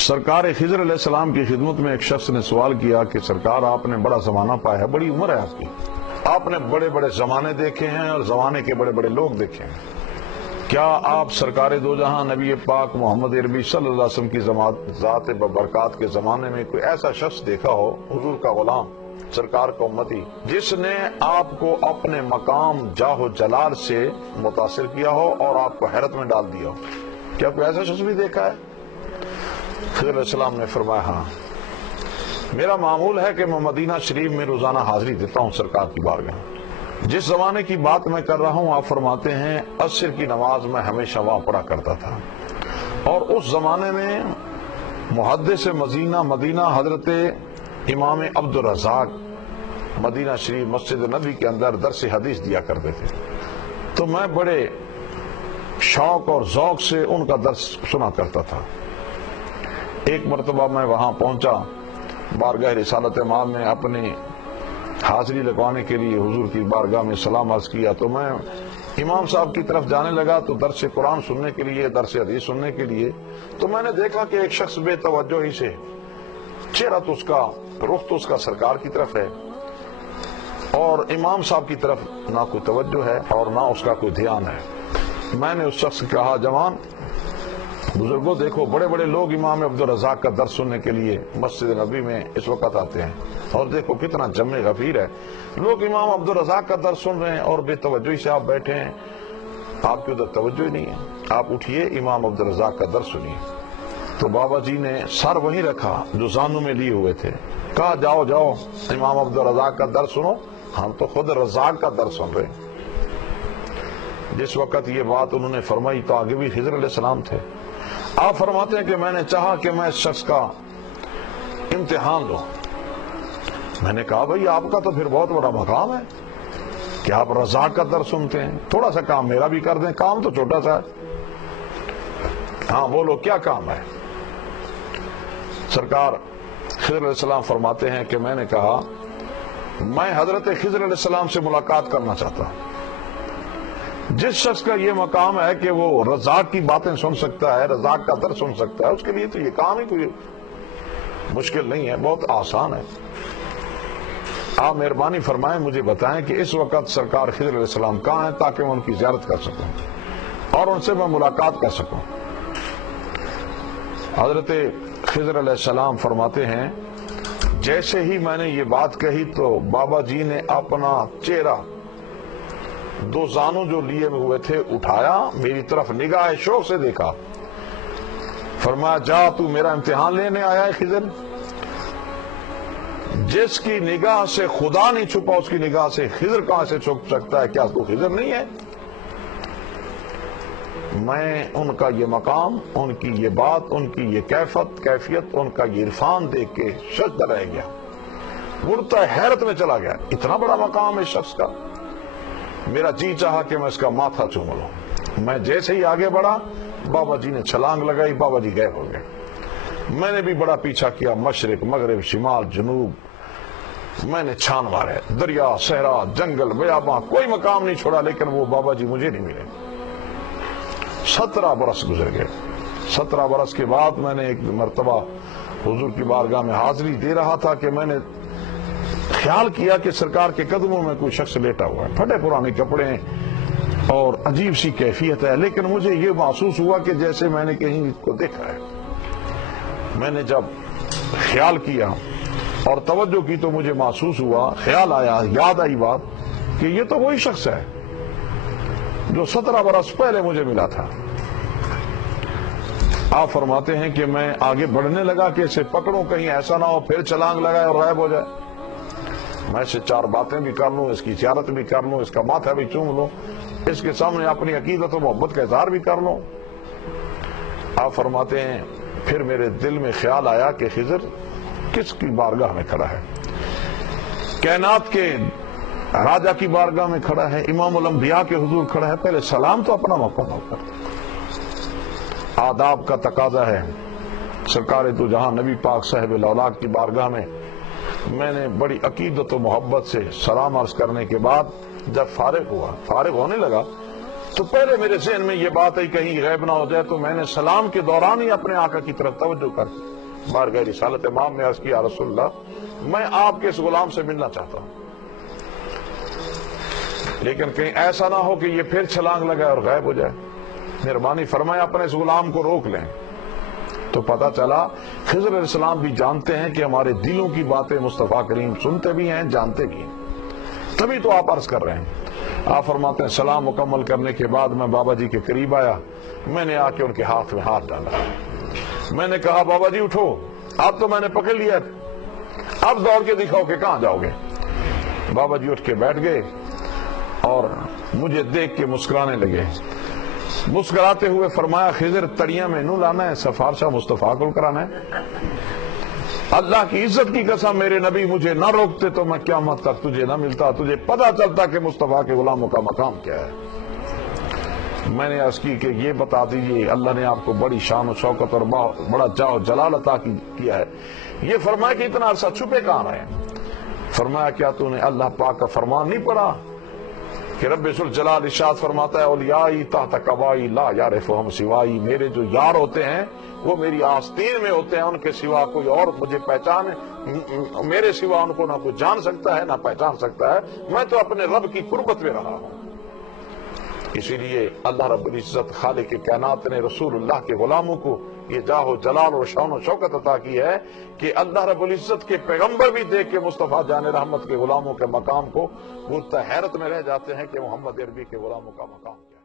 سرکار خضر علیہ السلام کی خدمت میں ایک شخص نے سوال کیا کہ سرکار آپ نے بڑا زمانہ پایا ہے، بڑی عمر ہے آپ کی، آپ نے بڑے بڑے زمانے دیکھے ہیں اور زمانے کے بڑے بڑے لوگ دیکھے ہیں، کیا آپ سرکار دو جہاں نبی پاک محمد عربی صلی اللہ علیہ وسلم کی ذات ببرکات کے زمانے میں کوئی ایسا شخص دیکھا ہو، حضور کا غلام، سرکار کا امتی، جس نے آپ کو اپنے مقام جاہ و جلال سے متاثر کیا ہو اور آپ کو حیرت میں ڈال دیا ہو؟ کیا کوئی ایسا شخص بھی دیکھا ہے؟ خضر علیہ السلام نے فرمایا ہاں، میرا معمول ہے کہ میں مدینہ شریف میں روزانہ حاضری دیتا ہوں سرکار کی بارگاہ۔ جس زمانے کی بات میں کر رہا ہوں، آپ فرماتے ہیں عصر کی نماز میں ہمیشہ وہاں پڑھا کرتا تھا، اور اس زمانے میں محدث مدینہ حضرت امام عبد الرزاق مدینہ شریف مسجد نبی کے اندر درس حدیث دیا کرتے تھے، تو میں بڑے شوق اور ذوق سے ان کا درس سنا کرتا تھا۔ ایک مرتبہ میں وہاں پہنچا، بارگاہ رسالت مآب میں اپنی حاضری لگوانے کے لیے حضور کی بارگاہ میں سلام عرض کیا، تو میں امام صاحب کی طرف جانے لگا تو درس قرآن سننے کے لیے، درس حدیث سننے کے لیے، تو میں نے دیکھا کہ ایک شخص بے توجہی سے، چہرہ تو اس کا، رخ تو اس کا سرکار کی طرف ہے، اور امام صاحب کی طرف نہ کوئی توجہ ہے اور نہ اس کا کوئی دھیان ہے۔ میں نے اس شخص سے کہا، جوان بزرگوں، دیکھو بڑے بڑے لوگ امام عبد الرزاق کا درس سننے کے لیے مسجد نبی میں اس وقت آتے ہیں، اور دیکھو کتنا جمع غفیر ہے، لوگ امام عبد الرزاق کا درس سن رہے ہیں اور بے توجہی سے آپ بیٹھے ہیں، آپ کی ادھر توجہ ہی نہیں ہے، آپ اٹھئے امام عبد الرزاق کا درس سنیے۔ تو بابا جی نے سر وہیں رکھا جو زانوں میں لیے ہوئے تھے، کہا جاؤ جاؤ امام عبد الرزاق کا درس سنو، ہم تو خود رزاق کا درس سن رہے ہیں۔ جس وقت یہ بات انہوں نے فرمائی تو آگے بھی خضر علیہ السلام تھے۔ آپ فرماتے ہیں کہ میں نے چاہا کہ میں اس شخص کا امتحان لوں۔ میں نے کہا بھئی آپ کا تو پھر بہت بڑا مقام ہے کہ آپ رزاق کا درس سنتے ہیں، تھوڑا سا کام میرا بھی کر دیں، کام تو چھوٹا سا ہے۔ ہاں بولو کیا کام ہے؟ سرکار خضر علیہ السلام فرماتے ہیں کہ میں نے کہا میں حضرت خضر علیہ السلام سے ملاقات کرنا چاہتا ہوں۔ جس شخص کا یہ مقام ہے کہ وہ رزاق کی باتیں سن سکتا ہے، رزاق کا درس سن سکتا ہے، اس کے لیے تو یہ کام ہی کوئی مشکل نہیں ہے، بہت آسان ہے۔ آپ مہربانی فرمائیں، مجھے بتائیں کہ اس وقت سرکار خضر علیہ السلام کہاں ہیں تاکہ میں ان کی زیارت کر سکوں اور ان سے میں ملاقات کر سکوں۔ حضرت خضر علیہ السلام فرماتے ہیں جیسے ہی میں نے یہ بات کہی تو بابا جی نے اپنا چہرہ، دو زانوں جو لیے ہوئے تھے، اٹھایا، میری طرف نگاہ شوق سے دیکھا، فرمایا جا تو میرا امتحان لینے آیا ہے خضر؟ جس کی نگاہ سے خدا نہیں چھپا اس کی نگاہ سے خضر کہاں سے چھپ سکتا ہے؟ کیا تو خضر نہیں ہے؟ میں ان کا یہ مقام، ان کی یہ بات، ان کی یہ کیفیت، ان کا یہ عرفان دیکھ کے شجدہ رہ گیا، مڑتا حیرت میں چلا گیا، اتنا بڑا مقام اس شخص کا۔ میرا جی چاہا کہ میں اس کا ماتھا چوم لوں۔ میں جیسے ہی آگے بڑھا، بابا جی نے چھلانگ لگائی، بابا جی غائب ہو گئے۔ میں نے بھی بڑا پیچھا کیا، مشرق مغرب شمال جنوب، میں نے چھان مارے، دریا صحرا جنگل بیاباں، کوئی مقام نہیں چھوڑا، لیکن وہ بابا جی مجھے نہیں ملے۔ 17 برس گزر گئے۔ 17 برس کے بعد میں نے ایک مرتبہ حضور کی بارگاہ میں حاضری دے رہا تھا کہ میں نے خیال کیا کہ سرکار کے قدموں میں کوئی شخص لیٹا ہوا ہے، پھٹے پرانے کپڑے اور عجیب سی کیفیت ہے، لیکن مجھے یہ محسوس ہوا کہ جیسے میں نے کہیں اس کو دیکھا ہے۔ میں نے جب خیال کیا اور توجہ کی تو مجھے محسوس ہوا، خیال آیا، یاد آئی بات کہ یہ تو وہی شخص ہے جو 17 برس پہلے مجھے ملا تھا۔ آپ فرماتے ہیں کہ میں آگے بڑھنے لگا کہ اسے پکڑوں، کہیں ایسا نہ ہو پھر چھلانگ لگائے اور غائب ہو جائے۔ میں اسے 4 باتیں بھی کر لوں، اس کی زیارت بھی کر لوں، اس کا ماتھا بھی چوم لوں، اس کے سامنے اپنی عقیدت و محبت کا اظہار بھی کر لوں۔ آپ فرماتے ہیں پھر میرے دل میں خیال آیا کہ خضر کس کی بارگاہ میں کھڑا ہے؟ کائنات کے راجہ کی بارگاہ میں کھڑا ہے، امام الانبیاء کے حضور کھڑا ہے، پہلے سلام تو اپنا مقام کر۔ آداب کا تقاضا ہے، سرکار دو جہاں نبی پاک صاحب الاولاق کی بارگاہ میں نے بڑی عقیدت و محبت سے سلام عرض کرنے کے بعد جب فارغ ہونے لگا تو پہلے میرے ذہن میں یہ بات ہے کہیں غیب نہ ہو جائے، تو میں نے سلام کے دوران ہی اپنے آقا کی طرف توجہ کر بارگاہ رسالت امام میں عرض کیا، رسول اللہ میں آپ کے اس غلام سے ملنا چاہتا ہوں، لیکن کہیں ایسا نہ ہو کہ یہ پھر چھلانگ لگائے اور غائب ہو جائے، مہربانی فرمائے اپنے اس غلام کو روک لیں۔ تو پتہ چلا خضر علیہ السلام بھی جانتے ہیں کہ ہمارے دلوں کی باتیں مصطفیٰ کریم سنتے بھی ہیں، جانتے بھی ہیں، تبھی تو آپ عرض کر رہے ہیں۔ آپ فرماتے ہیں سلام مکمل کرنے کے بعد میں بابا جی کے قریب آیا، میں نے آ کے ان کے ہاتھ میں ہاتھ ڈالا، میں نے کہا بابا جی اٹھو، اب تو میں نے پکڑ لیا، اب دوڑ کے دکھاؤ کہ کہاں جاؤ گے۔ بابا جی اٹھ کے بیٹھ گئے اور مجھے دیکھ کے مسکرانے لگے، مسکراتے ہوئے فرمایا خضر تڑیاں میں نو لانا ہے، سفارشہ مصطفیٰ کو کرانا ہے؟ اللہ کی عزت کی قسم میرے نبی مجھے نہ روکتے تو میں قیامت تک تجھے نہ ملتا، تجھے پتہ چلتا کہ مصطفیٰ کے غلاموں کا مقام کیا ہے۔ میں نے عرض کی کہ یہ بتا دیجئے اللہ نے آپ کو بڑی شان و شوکت اور بڑا جاہ و جلال عطا کیا ہے، یہ فرمایا کہ اتنا عرصہ چھپے کہاں رہے؟ فرمایا کیا تو نے اللہ پاک کا فرمان نہیں پڑھا کہ رب ذوالجلال ارشاد فرماتا ہے اولیائی تحت قوائی لا یعرفہم سوائی، میرے جو یار ہوتے ہیں وہ میری آستین میں ہوتے ہیں، ان کے سوا کوئی اور مجھے پہچان میرے سوا ان کو نہ کوئی جان سکتا ہے نہ پہچان سکتا ہے، میں تو اپنے رب کی قربت میں رہا ہوں۔ اسی لیے اللہ رب العزت خالق کائنات نے رسول اللہ کے غلاموں کو یہ جاہ و جلال اور شان و شوکت عطا کی ہے کہ اللہ رب العزت کے پیغمبر بھی دیکھ کے مصطفیٰ جان رحمت کے غلاموں کے مقام کو وہ حیرت میں رہ جاتے ہیں کہ محمد عربی کے غلاموں کا مقام کیا ہے۔